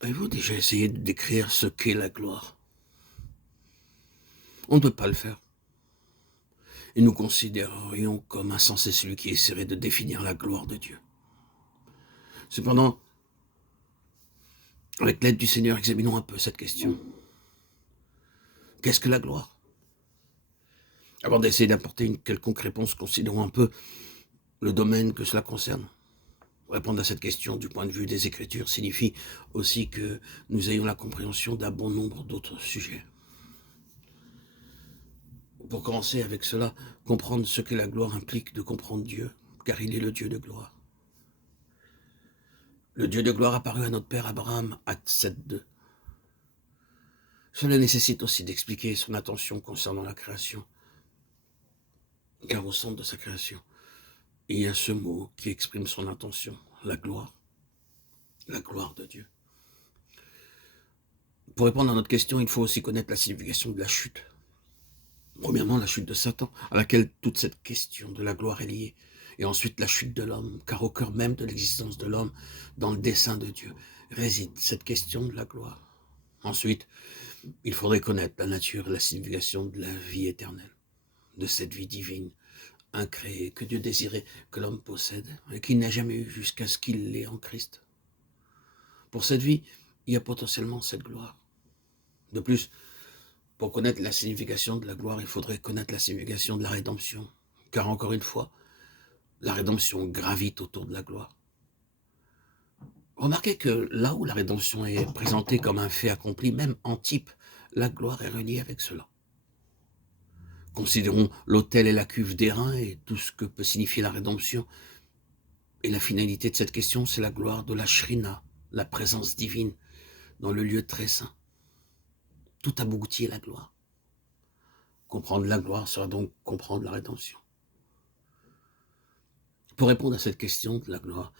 Avez-vous déjà essayé de décrire ce qu'est la gloire? On ne peut pas le faire. Et nous considérerions comme insensé celui qui essaierait de définir la gloire de Dieu. Cependant, avec l'aide du Seigneur, examinons un peu cette question. Qu'est-ce que la gloire? Avant d'essayer d'apporter une quelconque réponse, considérons un peu le domaine que cela concerne. Répondre à cette question du point de vue des Écritures signifie aussi que nous ayons la compréhension d'un bon nombre d'autres sujets. Pour commencer avec cela, comprendre ce qu'est la gloire implique de comprendre Dieu, car il est le Dieu de gloire. Le Dieu de gloire apparut à notre père Abraham, acte 7.2. Cela nécessite aussi d'expliquer son attention concernant la création, car au centre de sa création, il y a ce mot qui exprime son intention, la gloire de Dieu. Pour répondre à notre question, il faut aussi connaître la signification de la chute. Premièrement, la chute de Satan, à laquelle toute cette question de la gloire est liée. Et ensuite, la chute de l'homme, car au cœur même de l'existence de l'homme, dans le dessein de Dieu, réside cette question de la gloire. Ensuite, il faudrait connaître la nature et la signification de la vie éternelle, de cette vie divine, incréée, que Dieu désirait que l'homme possède, et qu'il n'a jamais eu jusqu'à ce qu'il l'ait en Christ. Pour cette vie, il y a potentiellement cette gloire. De plus, pour connaître la signification de la gloire, il faudrait connaître la signification de la rédemption. Car encore une fois, la rédemption gravite autour de la gloire. Remarquez que là où la rédemption est présentée comme un fait accompli, même en type, la gloire est reliée avec cela. Considérons l'autel et la cuve d'airain et tout ce que peut signifier la rédemption. Et la finalité de cette question, c'est la gloire de la Shrina, la présence divine dans le lieu très saint. Tout aboutit à la gloire. Comprendre la gloire sera donc comprendre la rédemption. Pour répondre à cette question de la gloire,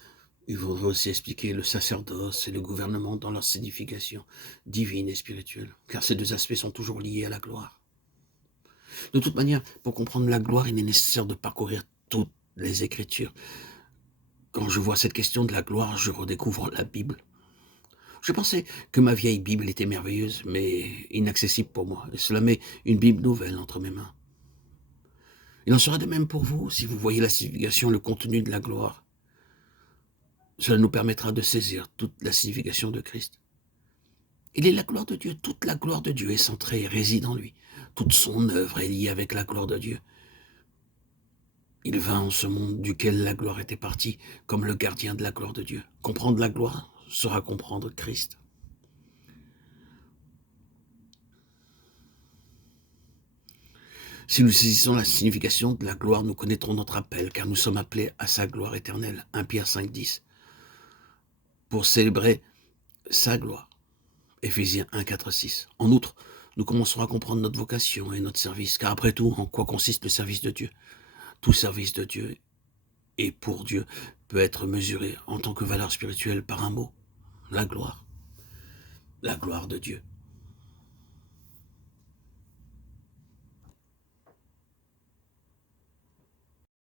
il faudrait aussi expliquer le sacerdoce et le gouvernement dans leur signification divine et spirituelle, car ces deux aspects sont toujours liés à la gloire. De toute manière, pour comprendre la gloire, il est nécessaire de parcourir toutes les Écritures. Quand je vois cette question de la gloire, je redécouvre la Bible. Je pensais que ma vieille Bible était merveilleuse, mais inaccessible pour moi, et cela met une Bible nouvelle entre mes mains. Il en sera de même pour vous, si vous voyez la signification, le contenu de la gloire. Cela nous permettra de saisir toute la signification de Christ. Il est la gloire de Dieu, toute la gloire de Dieu est centrée et réside en lui. Toute son œuvre est liée avec la gloire de Dieu. Il vint en ce monde duquel la gloire était partie, comme le gardien de la gloire de Dieu. Comprendre la gloire sera comprendre Christ. Si nous saisissons la signification de la gloire, nous connaîtrons notre appel, car nous sommes appelés à sa gloire éternelle. 1 Pierre 5.10. Pour célébrer sa gloire. Éphésiens 1.4.6. En outre, nous commencerons à comprendre notre vocation et notre service, car après tout, en quoi consiste le service de Dieu? Tout service de Dieu et pour Dieu peut être mesuré en tant que valeur spirituelle par un mot, la gloire de Dieu.